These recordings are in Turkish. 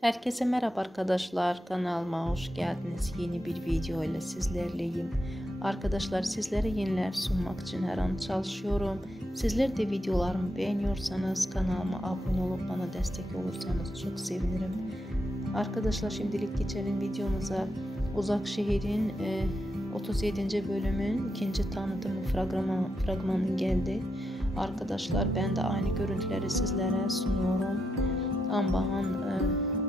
Herkese merhaba arkadaşlar, kanalıma hoş geldiniz. Yeni bir video ile sizlerleyim. Arkadaşlar, sizlere yeniler sunmak için her an çalışıyorum. Sizler de videolarımı beğeniyorsanız kanalıma abone olup bana destek olursanız çok sevinirim. Arkadaşlar, şimdilik geçelim videomuza. Uzak Şehir'in 37. bölümün ikinci tanıtımı fragmanı geldi. Arkadaşlar, ben de aynı görüntüleri sizlere sunuyorum. Ambahan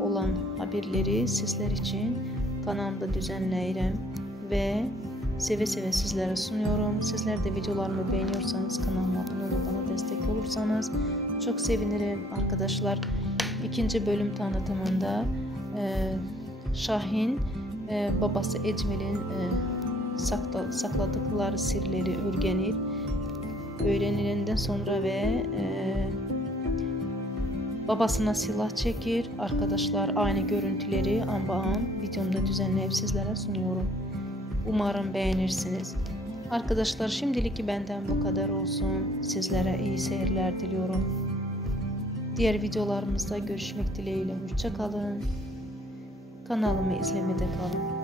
olan haberleri sizler için kanalımda düzenleyirəm ve seve seve sizlere sunuyorum. Sizler de videolarımı beğeniyorsanız kanalıma abone olup bana destek olursanız çok sevinirim. Arkadaşlar, ikinci bölüm tanıtımında Şahin babası Ecmel'in sakladıkları sirleri öğrenilenden sonra ve babasına silah çekir. Arkadaşlar, aynı görüntüleri Ambahan videomda düzenleyip sizlere sunuyorum. Umarım beğenirsiniz. Arkadaşlar, şimdilik benden bu kadar olsun. Sizlere iyi seyirler diliyorum. Diğer videolarımızda görüşmek dileğiyle. Hoşça kalın. Kanalımı izlemede kalın.